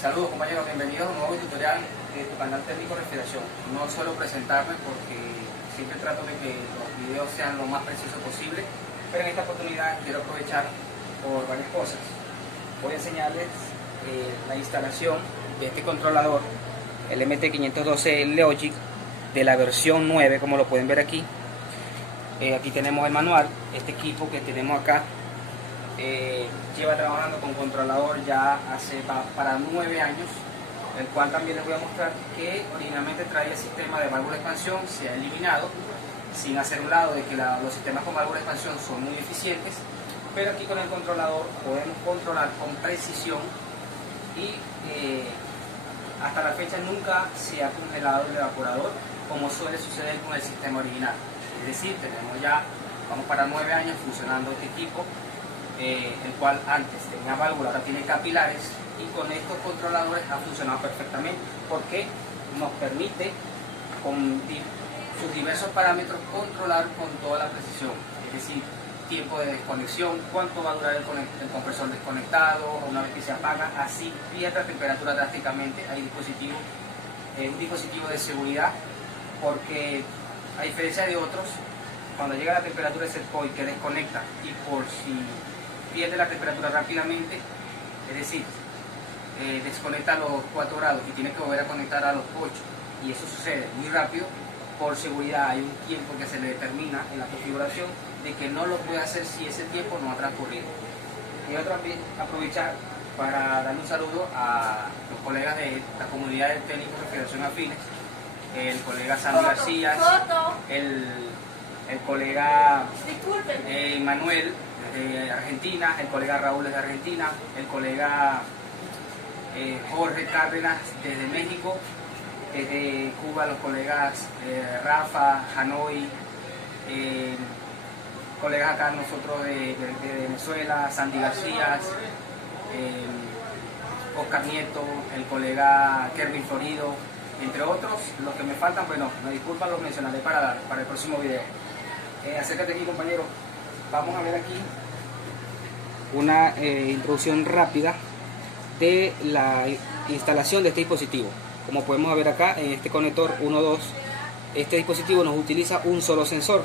Saludos compañeros, bienvenidos a un nuevo tutorial de tu canal técnico Refrigeración. No suelo presentarme porque siempre trato de que los videos sean lo más precisos posible, pero en esta oportunidad quiero aprovechar por varias cosas. Voy a enseñarles la instalación de este controlador, el MT512 Logic de la versión 9, como lo pueden ver aquí. Aquí tenemos el manual. Este equipo que tenemos acá lleva trabajando con controlador ya va para 9 años, el cual también les voy a mostrar que originalmente traía el sistema de válvula de expansión, se ha eliminado, sin hacer un lado de que los sistemas con válvula de expansión son muy eficientes, pero aquí con el controlador podemos controlar con precisión y hasta la fecha nunca se ha congelado el evaporador como suele suceder con el sistema original. Es decir, tenemos ya, vamos para 9 años funcionando este equipo, el cual antes tenía válvula, ahora tiene capilares, y con estos controladores ha funcionado perfectamente porque nos permite con sus diversos parámetros controlar con toda la precisión, es decir, tiempo de desconexión, cuánto va a durar el compresor desconectado, una vez que se apaga, así pierde la temperatura drásticamente. Hay dispositivos, un dispositivo de seguridad, porque a diferencia de otros, cuando llega la temperatura de set point que desconecta y por si pierde la temperatura rápidamente, es decir, desconecta a los 4 grados y tiene que volver a conectar a los 8, y eso sucede muy rápido, por seguridad hay un tiempo que se le determina en la configuración de que no lo puede hacer si ese tiempo no ha transcurrido. Quiero también aprovechar para darle un saludo a los colegas de la comunidad de técnicos de Refrigeración Afines, el colega Sandy García, el colega Manuel de Argentina, el colega Raúl de Argentina, el colega Jorge Cárdenas desde México, desde Cuba los colegas Rafa, Hanoi, colegas acá nosotros de Venezuela, Sandy García, Oscar Nieto, el colega Kervin Florido, entre otros. Los que me faltan, bueno, me disculpan, los mencionaré para el próximo video. Acércate aquí, compañero. Vamos a ver aquí una introducción rápida de la instalación de este dispositivo. Como podemos ver acá en este conector 1.2, este dispositivo nos utiliza un solo sensor.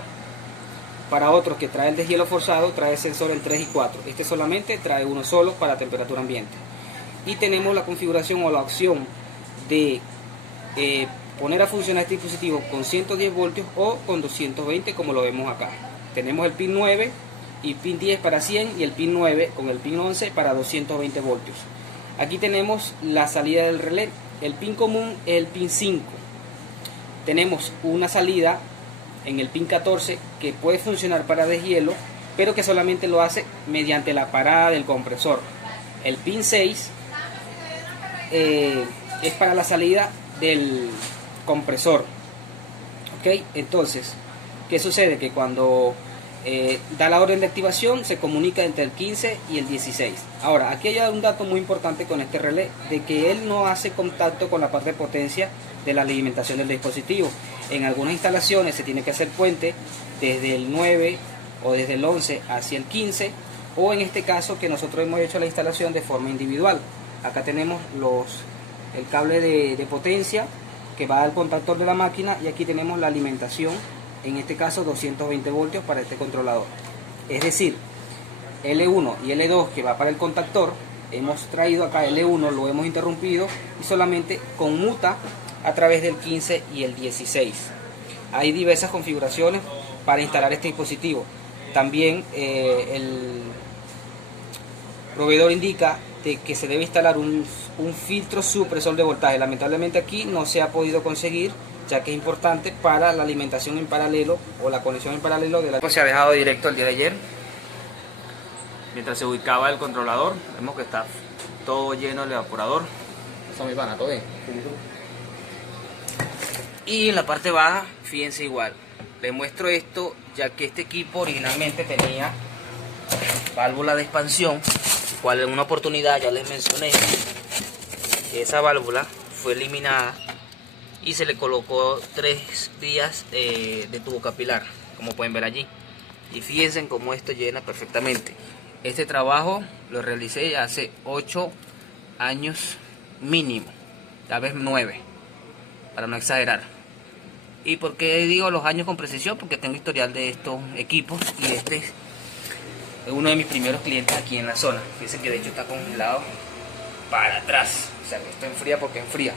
Para otros que trae el deshielo forzado, trae sensor en 3 y 4. Este solamente trae uno solo para temperatura ambiente. Y tenemos la configuración o la opción de poner a funcionar este dispositivo con 110 voltios o con 220, como lo vemos acá. Tenemos el pin 9 y pin 10 para 100 y el pin 9 con el pin 11 para 220 voltios. Aquí tenemos la salida del relé. El pin común es el pin 5. Tenemos una salida en el pin 14 que puede funcionar para deshielo, pero que solamente lo hace mediante la parada del compresor. El pin 6 es para la salida del compresor. ¿Ok? Entonces, ¿qué sucede? Que cuando da la orden de activación se comunica entre el 15 y el 16. Ahora, aquí hay un dato muy importante con este relé, de que él no hace contacto con la parte de potencia de la alimentación del dispositivo. En algunas instalaciones se tiene que hacer puente desde el 9 o desde el 11 hacia el 15, o en este caso que nosotros hemos hecho la instalación de forma individual. Acá tenemos el cable de potencia que va al contactor de la máquina, y aquí tenemos la alimentación, en este caso 220 voltios para este controlador. Es decir, L1 y L2 que va para el contactor, hemos traído acá L1, lo hemos interrumpido y solamente conmuta a través del 15 y el 16. Hay diversas configuraciones para instalar este dispositivo. También el proveedor indica de que se debe instalar un filtro supresor de voltaje. Lamentablemente aquí no se ha podido conseguir, ya que es importante para la alimentación en paralelo o la conexión en paralelo de la... Se ha dejado directo el día de ayer, mientras se ubicaba el controlador. Vemos que está todo lleno el evaporador. Eso, mi pana, todo bien. Y en la parte baja, fíjense igual. Les muestro esto, ya que este equipo originalmente tenía válvula de expansión, cual en una oportunidad ya les mencioné que esa válvula fue eliminada y se le colocó 3 vías de tubo capilar, como pueden ver allí. Y fíjense cómo esto llena perfectamente. Este trabajo lo realicé hace 8 años mínimo, tal vez 9, para no exagerar. ¿Y por qué digo los años con precisión? Porque tengo historial de estos equipos y este es uno de mis primeros clientes aquí en la zona. Fíjense que de hecho está congelado para atrás, o sea que esto enfría porque enfría.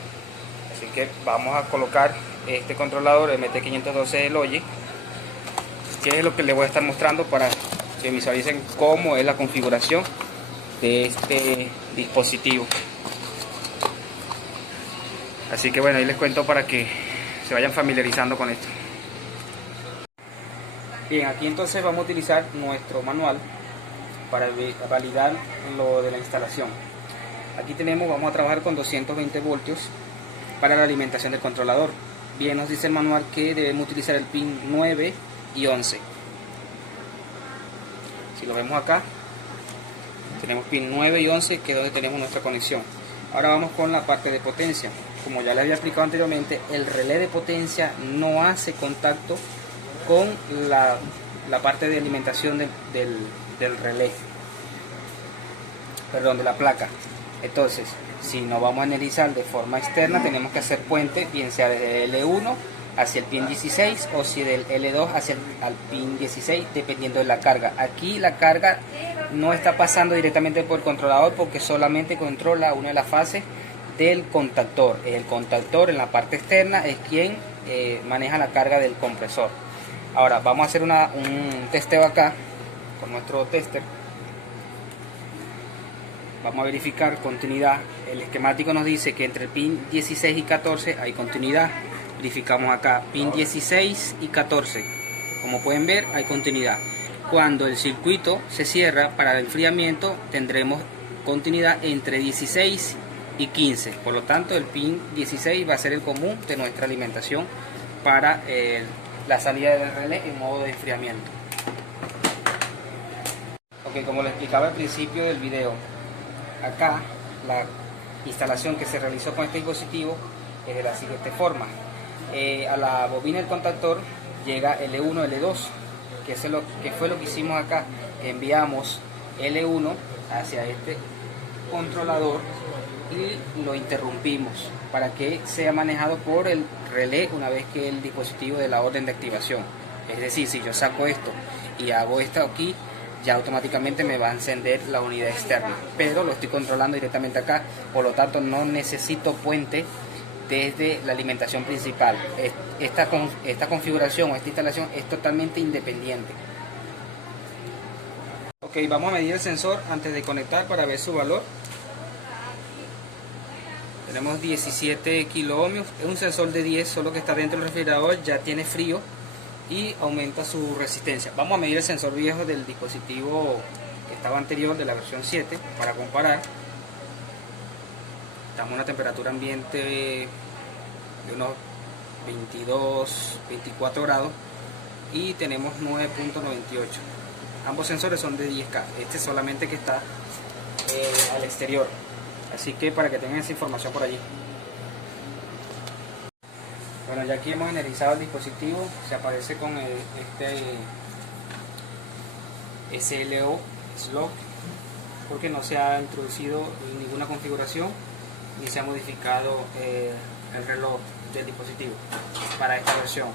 Así que vamos a colocar este controlador MT512 de Logic, que es lo que les voy a estar mostrando para que visualicen cómo es la configuración de este dispositivo. Así que bueno, ahí les cuento para que se vayan familiarizando con esto. Bien, aquí entonces vamos a utilizar nuestro manual para validar lo de la instalación. Aquí tenemos, vamos a trabajar con 220 voltios para la alimentación del controlador. Bien, nos dice el manual que debemos utilizar el pin 9 y 11. Si lo vemos acá, tenemos pin 9 y 11, que es donde tenemos nuestra conexión. Ahora vamos con la parte de potencia. Como ya les había explicado anteriormente, el relé de potencia no hace contacto con la parte de alimentación del relé, perdón, de la placa. Entonces, si nos vamos a analizar de forma externa, tenemos que hacer puente, bien sea desde el L1 hacia el pin 16 o si del L2 hacia el pin 16, dependiendo de la carga. Aquí la carga no está pasando directamente por el controlador porque solamente controla una de las fases del contactor. El contactor en la parte externa es quien maneja la carga del compresor. Ahora vamos a hacer un testeo acá con nuestro tester. Vamos a verificar continuidad. El esquemático nos dice que entre el pin 16 y 14 hay continuidad. Verificamos acá pin 16 y 14. Como pueden ver, hay continuidad. Cuando el circuito se cierra para el enfriamiento, tendremos continuidad entre 16 y 15. Por lo tanto, el pin 16 va a ser el común de nuestra alimentación para la salida del relé en modo de enfriamiento. Ok, como les explicaba al principio del video, acá la instalación que se realizó con este dispositivo es de la siguiente forma. A la bobina del contactor llega L1, L2, que fue lo que hicimos acá. Enviamos L1 hacia este controlador y lo interrumpimos para que sea manejado por el relé una vez que el dispositivo de la orden de activación. Es decir, si yo saco esto y hago esto aquí, ya automáticamente me va a encender la unidad externa, pero lo estoy controlando directamente acá, por lo tanto no necesito puente desde la alimentación principal. Esta configuración o esta instalación es totalmente independiente. Ok, vamos a medir el sensor antes de conectar para ver su valor. Tenemos 17 kilo ohmios, es un sensor de 10, solo que está dentro del refrigerador, ya tiene frío y aumenta su resistencia. Vamos a medir el sensor viejo del dispositivo que estaba anterior, de la versión 7, para comparar. Estamos a una temperatura ambiente de unos 22, 24 grados y tenemos 9.98. Ambos sensores son de 10K, este solamente que está al exterior. Así que para que tengan esa información por allí. Bueno, ya aquí hemos analizado el dispositivo, se aparece con este SLO slot, porque no se ha introducido ninguna configuración ni se ha modificado el reloj del dispositivo para esta versión.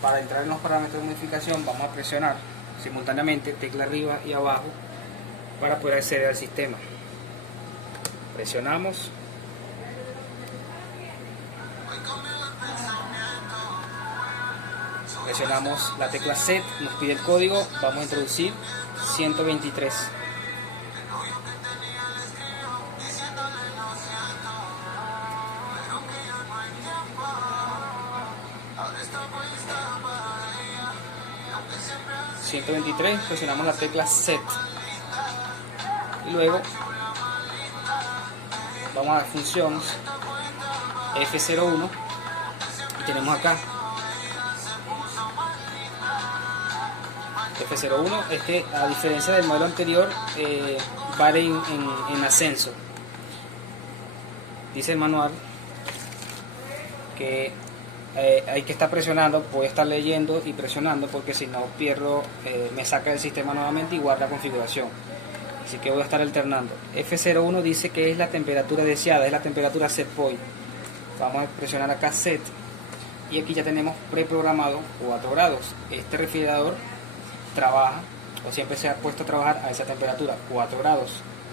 Para entrar en los parámetros de modificación vamos a presionar simultáneamente tecla arriba y abajo para poder acceder al sistema. Presionamos, la tecla set, nos pide el código, vamos a introducir 123. Presionamos la tecla set y luego vamos a dar funciones F01 y tenemos acá F01. Es que a diferencia del modelo anterior va en ascenso. Dice el manual que hay que estar presionando, voy a estar leyendo y presionando porque si no pierdo, me saca del sistema nuevamente y guarda configuración. así que voy a estar alternando. F01 dice que es la temperatura deseada, es la temperatura set point. Vamos a presionar acá set y aquí ya tenemos preprogramado 4 grados. Este refrigerador trabaja o siempre se ha puesto a trabajar a esa temperatura, 4 grados.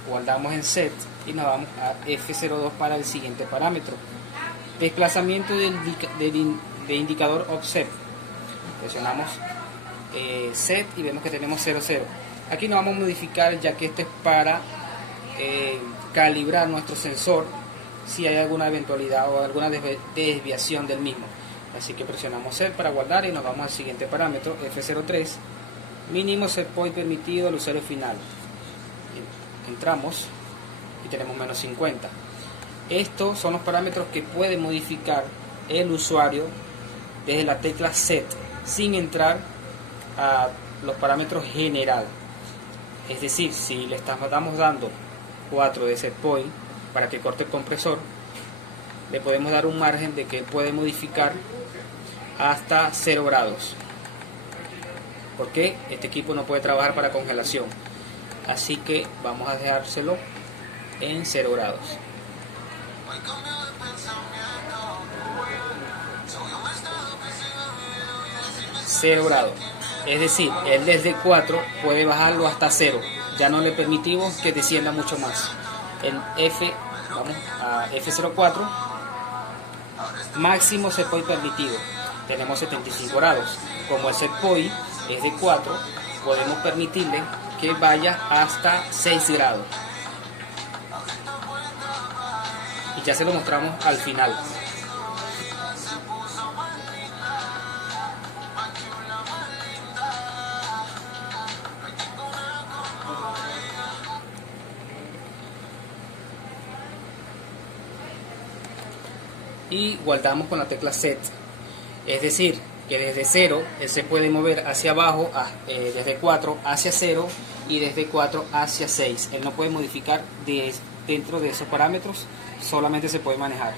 Guardamos en set y nos vamos a F02 para el siguiente parámetro, desplazamiento de indicador offset. Presionamos set y vemos que tenemos 00. Aquí nos vamos a modificar, ya que esto es para calibrar nuestro sensor si hay alguna eventualidad o alguna desviación del mismo. Así que presionamos set para guardar y nos vamos al siguiente parámetro, F03, mínimo set point permitido al usuario final. Entramos y tenemos menos 50. Estos son los parámetros que puede modificar el usuario desde la tecla set sin entrar a los parámetros general. Es decir, si le estamos dando 4 de set point para que corte el compresor, le podemos dar un margen de que puede modificar hasta 0 grados, porque este equipo no puede trabajar para congelación. Así que vamos a dejárselo en 0 grados. Cero grados. Es decir, él desde 4 puede bajarlo hasta 0. Ya no le permitimos que descienda mucho más. En vamos a F04, máximo set point permitido. Tenemos 75 grados. Como el set point es de 4, podemos permitirle que vaya hasta 6 grados. Y ya se lo mostramos al final. Y guardamos con la tecla set. Es decir, que desde 0 él se puede mover hacia abajo, desde 4 hacia 0 y desde 4 hacia 6. Él no puede modificar dentro de esos parámetros, solamente se puede manejar.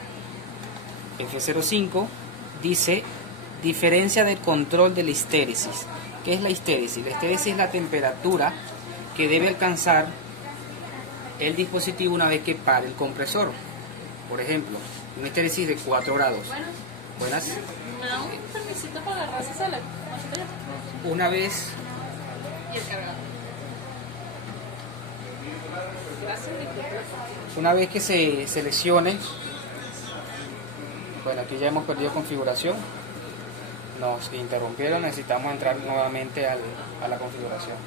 F05 dice diferencia de control de la histéresis. ¿Qué es la histéresis? La histéresis es la temperatura que debe alcanzar el dispositivo una vez que pare el compresor. Por ejemplo, una histéresis de 4 grados. Buenas. ¿Me da un permisito para agarrar esa sala? Una vez. Y el cargador. Gracias. Una vez que se seleccione, bueno, aquí ya hemos perdido configuración, nos interrumpieron, necesitamos entrar nuevamente a la configuración.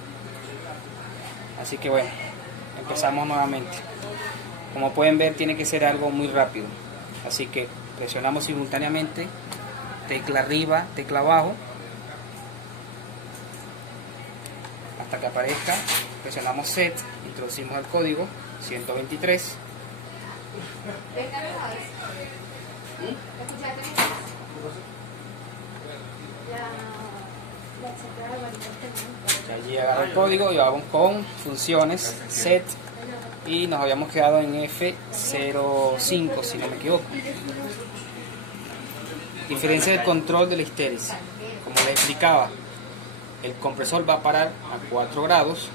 Así que bueno, empezamos nuevamente. Como pueden ver, tiene que ser algo muy rápido, así que presionamos simultáneamente tecla arriba, tecla abajo, hasta que aparezca. Presionamos set, introducimos el código 123. Allí agarra el código y vamos con funciones, set, y nos habíamos quedado en F05 si no me equivoco. Diferencia del control de la histéresis. Como les explicaba, el compresor va a parar a 4 grados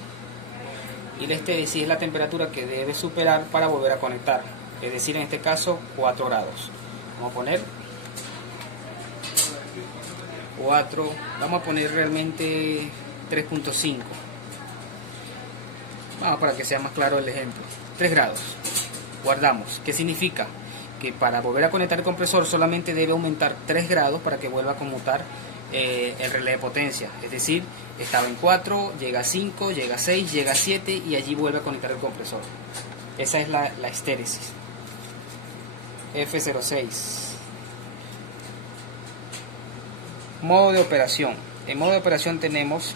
y la histéresis es la temperatura que debe superar para volver a conectar, es decir, en este caso 4 grados. Vamos a poner 4, vamos a poner realmente 3.5. Vamos para que sea más claro el ejemplo. 3 grados. Guardamos. ¿Qué significa? Que para volver a conectar el compresor solamente debe aumentar 3 grados para que vuelva a conmutar el relé de potencia. Es decir, estaba en 4, llega a 5, llega a 6, llega a 7 y allí vuelve a conectar el compresor. Esa es la histéresis. F06. Modo de operación. En modo de operación tenemos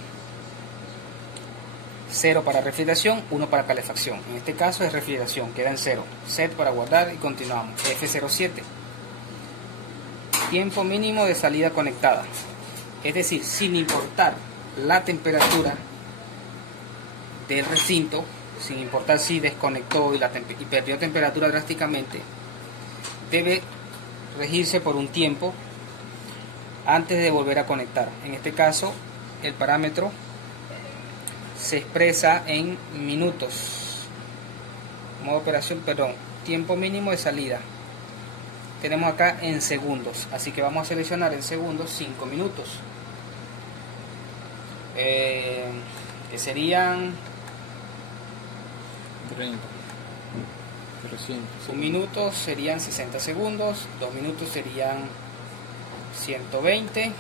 0 para refrigeración, 1 para calefacción. En este caso es refrigeración, queda en 0. Set para guardar y continuamos. F07. Tiempo mínimo de salida conectada. Es decir, sin importar la temperatura del recinto, sin importar si desconectó y perdió temperatura drásticamente, debe regirse por un tiempo antes de volver a conectar. En este caso, el parámetro se expresa en minutos. Modo operación, perdón, tiempo mínimo de salida. Tenemos acá en segundos, así que vamos a seleccionar en segundos 5 minutos. Que serían 30. 300. 1 minuto serían 60 segundos, 2 minutos serían 120,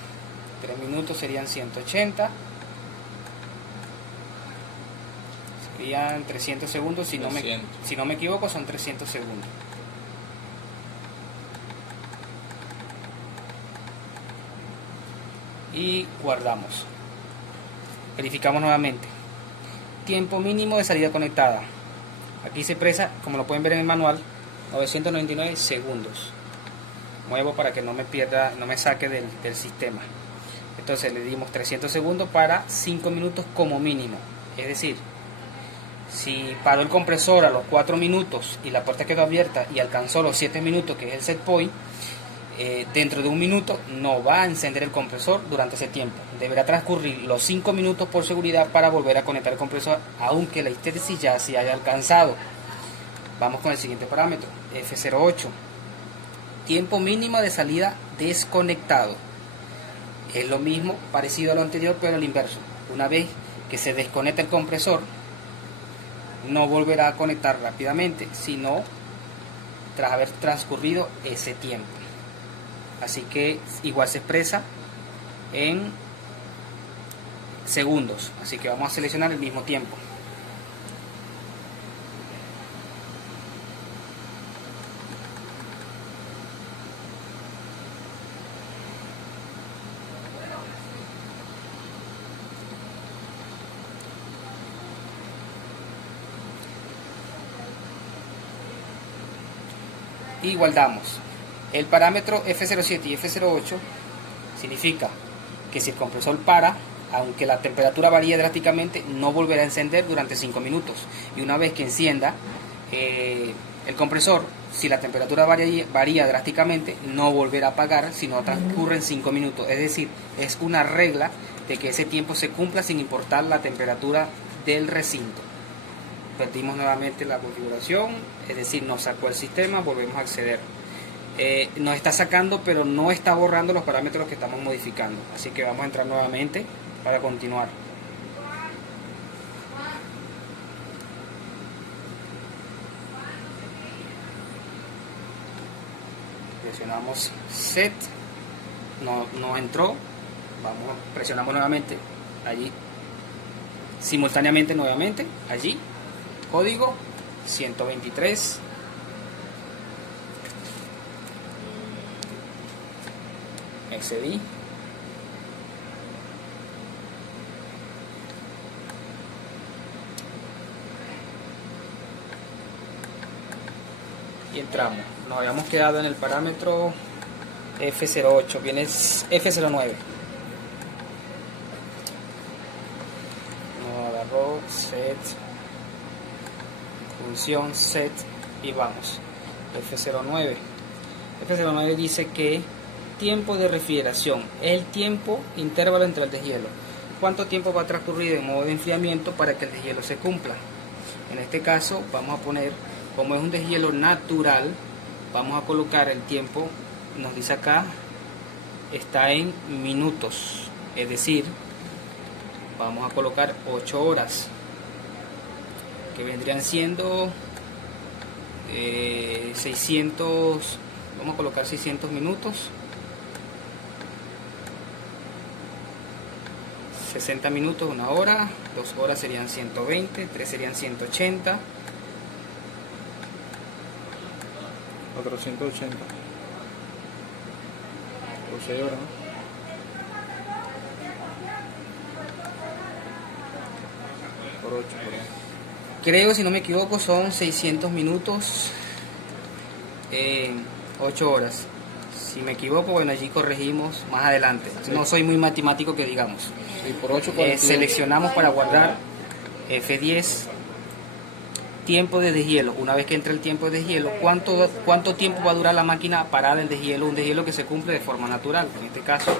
3 minutos serían 180, serían 300 segundos, si no me equivoco son 300 segundos. Y guardamos. Verificamos nuevamente. Tiempo mínimo de salida conectada. Aquí se expresa, como lo pueden ver en el manual, 999 segundos. Muevo para que no me pierda, no me saque del sistema. Entonces le dimos 300 segundos para 5 minutos como mínimo. Es decir, si paró el compresor a los 4 minutos y la puerta quedó abierta y alcanzó los 7 minutos, que es el set point, dentro de 1 minuto no va a encender el compresor durante ese tiempo. Deberá transcurrir los 5 minutos por seguridad para volver a conectar el compresor, aunque la histérisis ya se haya alcanzado. Vamos con el siguiente parámetro, F08. Tiempo mínimo de salida desconectado. Es lo mismo, parecido a lo anterior, pero al inverso. Una vez que se desconecta el compresor, no volverá a conectar rápidamente, sino tras haber transcurrido ese tiempo. Así que igual se expresa en segundos. Así que vamos a seleccionar el mismo tiempo. Igual damos. El parámetro F07 y F08 significa que si el compresor para, aunque la temperatura varíe drásticamente, no volverá a encender durante 5 minutos. Y una vez que encienda el compresor, si la temperatura varía drásticamente, no volverá a apagar, sino transcurren 5 minutos. Es decir, es una regla de que ese tiempo se cumpla sin importar la temperatura del recinto. Perdimos nuevamente la configuración, es decir, nos sacó el sistema, volvemos a acceder. Nos está sacando, pero no está borrando los parámetros que estamos modificando. Así que vamos a entrar nuevamente para continuar. Presionamos set, no entró. Presionamos nuevamente allí, simultáneamente nuevamente allí, código 123. Excedí. Y entramos. Nos habíamos quedado en el parámetro F08, viene F09. Nos agarró set, función set y vamos. F09. F09 dice que tiempo de refrigeración, el tiempo intervalo entre el deshielo. ¿Cuánto tiempo va a transcurrir en modo de enfriamiento para que el deshielo se cumpla? En este caso vamos a poner, como es un deshielo natural, vamos a colocar el tiempo, nos dice acá, está en minutos, es decir, vamos a colocar 8 horas, que vendrían siendo 600, vamos a colocar 600 minutos. 60 minutos, 1 hora, 2 horas serían 120, 3 serían 180. Otros 180. Por 6 horas, ¿no? Por 8, por ahí. Creo, si no me equivoco, son 600 minutos, 8 horas. Si me equivoco, bueno, allí corregimos más adelante. Sí. No soy muy matemático que digamos. Sí, por 8, seleccionamos para guardar F10, tiempo de deshielo. Una vez que entra el tiempo de deshielo, ¿cuánto tiempo va a durar la máquina parada el deshielo? Un deshielo que se cumple de forma natural, en este caso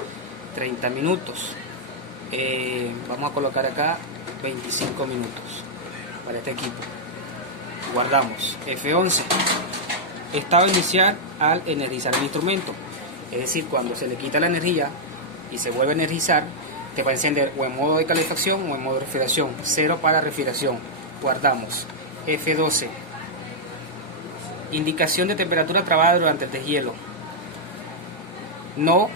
30 minutos. Vamos a colocar acá 25 minutos para este equipo. Guardamos. F11. Estado inicial al energizar el instrumento. Es decir, cuando se le quita la energía y se vuelve a energizar, te va a encender o en modo de calefacción o en modo de refrigeración. 0 para refrigeración. Guardamos. F12. Indicación de temperatura trabada durante el deshielo. No.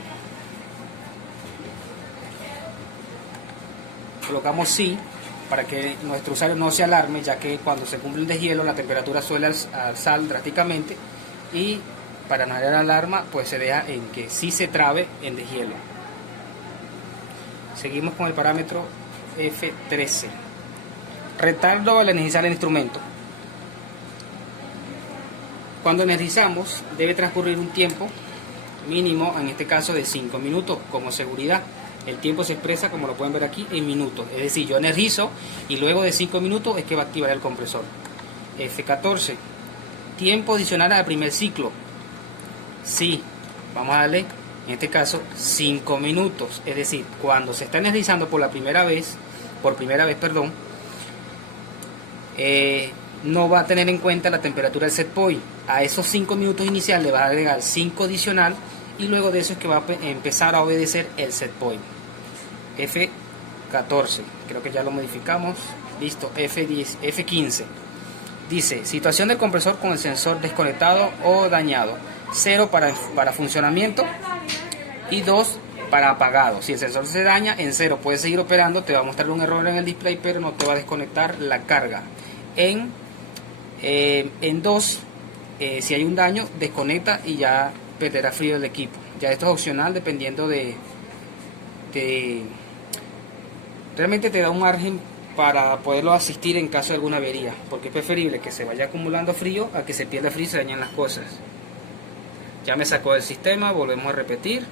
Colocamos sí para que nuestro usuario no se alarme, ya que cuando se cumple el deshielo la temperatura suele alzar drásticamente, y para no generar alarma pues se deja en que sí se trabe en deshielo. Seguimos con el parámetro F13. Retardo al energizar el instrumento. Cuando energizamos debe transcurrir un tiempo mínimo, en este caso de 5 minutos, como seguridad. El tiempo se expresa, como lo pueden ver aquí, en minutos. Es decir, yo energizo y luego de 5 minutos es que va a activar el compresor. F14. Tiempo adicional al primer ciclo. Sí, vamos a darle, en este caso, 5 minutos. Es decir, cuando se está energizando por primera vez, no va a tener en cuenta la temperatura del set point. A esos 5 minutos iniciales le va a agregar 5 adicional, y luego de eso es que va a empezar a obedecer el set point. F14, creo que ya lo modificamos. Listo. F10, F15. Dice, situación del compresor con el sensor desconectado o dañado. 0 para funcionamiento y 2 para apagado. Si el sensor se daña, en 0 puede seguir operando, te va a mostrar un error en el display, pero no te va a desconectar la carga. En 2, si hay un daño, desconecta y ya perderá frío el equipo. Ya esto es opcional dependiendo de realmente te da un margen para poderlo asistir en caso de alguna avería, porque es preferible que se vaya acumulando frío a que se pierda frío y se dañen las cosas. Ya me sacó del sistema, volvemos a repetir.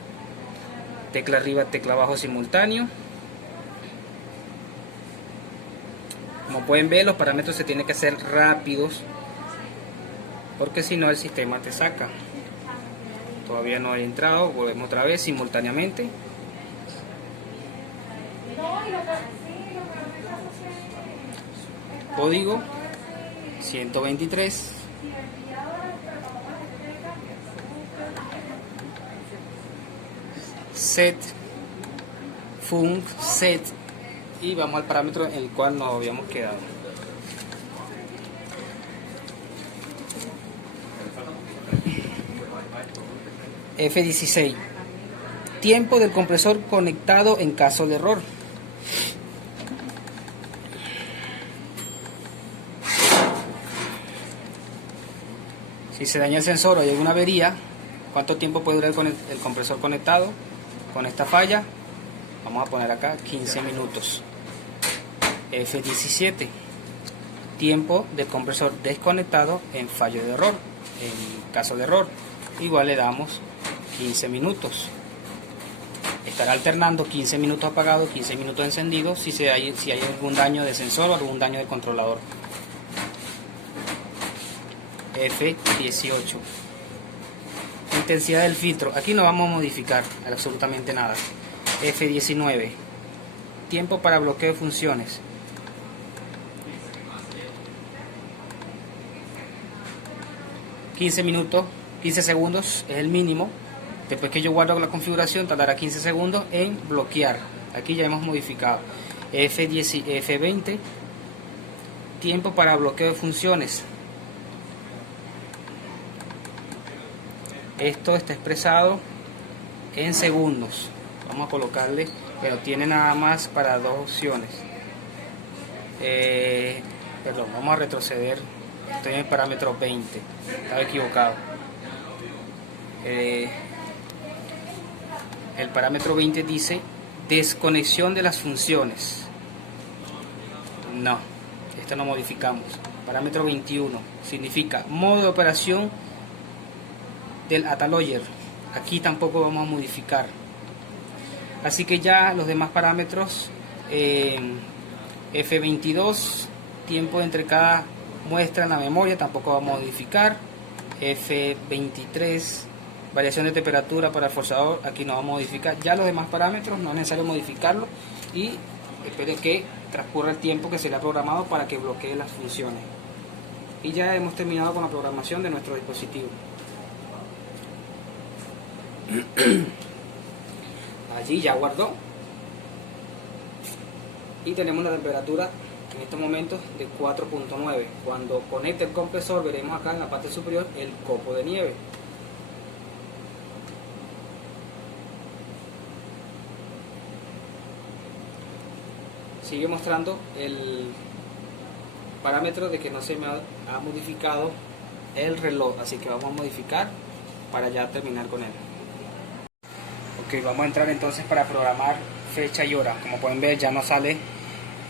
Tecla arriba, tecla abajo simultáneo. Como pueden ver, los parámetros se tienen que hacer rápidos, porque si no el sistema te saca. Todavía no he entrado, volvemos otra vez simultáneamente. Código 123. Set func set, y vamos al parámetro en el cual nos habíamos quedado. F16. Tiempo del compresor conectado en caso de error. Si se daña el sensor o hay alguna avería, ¿cuánto tiempo puede durar el compresor conectado con esta falla? Vamos a poner acá 15 minutos. F17. Tiempo del compresor desconectado en fallo de error. En caso de error, igual le damos 15 minutos. Estará alternando 15 minutos apagado, 15 minutos encendido, si hay algún daño de sensor o algún daño del controlador. F18. Intensidad del filtro. Aquí no vamos a modificar absolutamente nada. F19. Tiempo para bloqueo de funciones. ...15 segundos es el mínimo. Después que yo guardo la configuración, tardará 15 segundos en bloquear. Aquí ya hemos modificado. F20. Tiempo para bloqueo de funciones. Esto está expresado en segundos. Vamos a colocarle, pero tiene nada más para dos opciones. Perdón, vamos a retroceder. Estoy en el parámetro 20. Estaba equivocado. El parámetro 20 dice desconexión de las funciones. No, esto no modificamos. Parámetro 21 significa modo de operación del Ataloyer. Aquí tampoco vamos a modificar. Así que ya los demás parámetros, F22, tiempo entre cada muestra en la memoria, tampoco vamos a modificar. F23, variación de temperatura para el forzador, aquí no vamos a modificar. Ya los demás parámetros no es necesario modificarlo, y espere que transcurra el tiempo que se le ha programado para que bloquee las funciones. Y ya hemos terminado con la programación de nuestro dispositivo. Allí ya guardó. Y tenemos la temperatura en estos momentos de 4.9. Cuando conecte el compresor veremos acá en la parte superior el copo de nieve. Sigue mostrando el parámetro de que no se me ha modificado el reloj, así que vamos a modificar para ya terminar con él. Ok, vamos a entrar entonces para programar fecha y hora. Como pueden ver, ya nos sale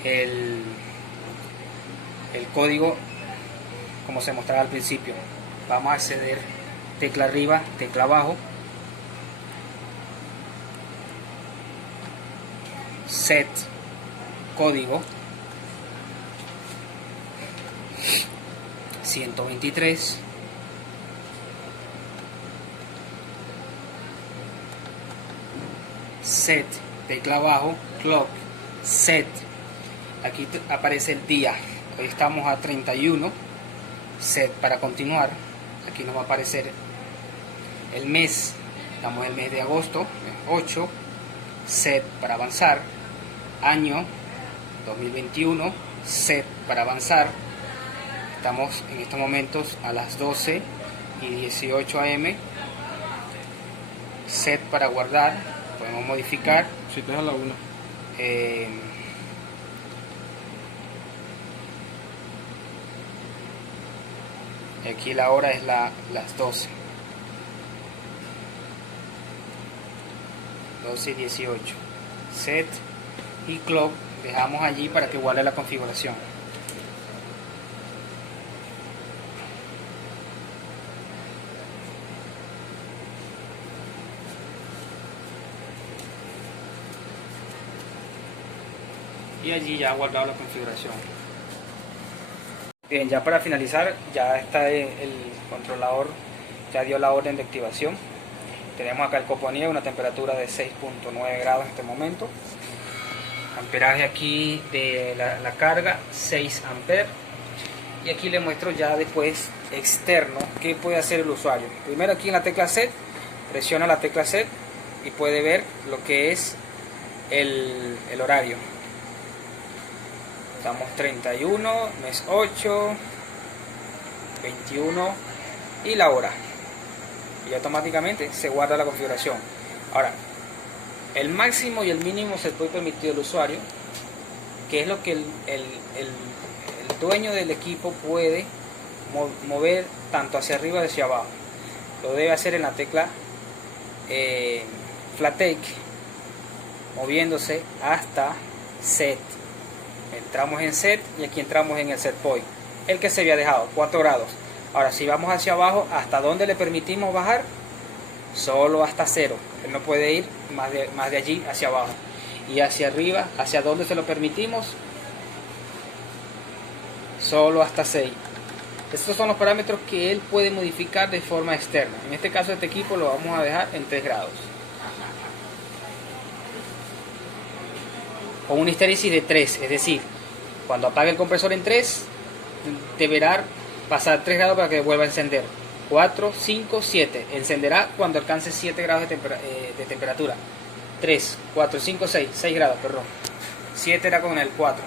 el código como se mostraba al principio. Vamos a acceder tecla arriba, tecla abajo, set código 123, set tecla abajo, clock, set. Aquí aparece el día, hoy estamos a 31, set para continuar. Aquí nos va a aparecer el mes, estamos en el mes de agosto, 8, set para avanzar, año 2021, set para avanzar. Estamos en estos momentos a las 12:18 am, set para guardar, podemos modificar. Si te das la 1. Aquí la hora es las 12:18. Set y clock dejamos allí para que guarde la configuración. Y allí ya ha guardado la configuración. Bien, ya para finalizar, ya está el controlador, ya dio la orden de activación. Tenemos acá el copo de nieve, una temperatura de 6.9 grados en este momento. Amperaje aquí de la carga, 6 amperes. Y aquí le muestro ya después externo qué puede hacer el usuario. Primero aquí en la tecla set, presiona la tecla set y puede ver lo que es el horario. Estamos 31, mes 8, 21 y la hora. Y automáticamente se guarda la configuración. Ahora, el máximo y el mínimo se puede permitir al usuario, que es lo que el dueño del equipo puede mover tanto hacia arriba como hacia abajo. Lo debe hacer en la tecla Flat Take, moviéndose hasta set. Entramos en set y aquí entramos en el set point, el que se había dejado 4 grados. Ahora si vamos hacia abajo, ¿hasta dónde le permitimos bajar? Solo hasta 0. Él no puede ir más de allí hacia abajo. Y hacia arriba, ¿hacia dónde se lo permitimos? Solo hasta 6. Estos son los parámetros que él puede modificar de forma externa. En este caso este equipo lo vamos a dejar en 3 grados. Con una histéresis de 3, es decir, cuando apague el compresor en 3, deberá pasar 3 grados para que vuelva a encender. 4, 5, 7. Encenderá cuando alcance 7 grados de temperatura. 3, 4, 5, 6. 6 grados, perdón. 7 era con el 4.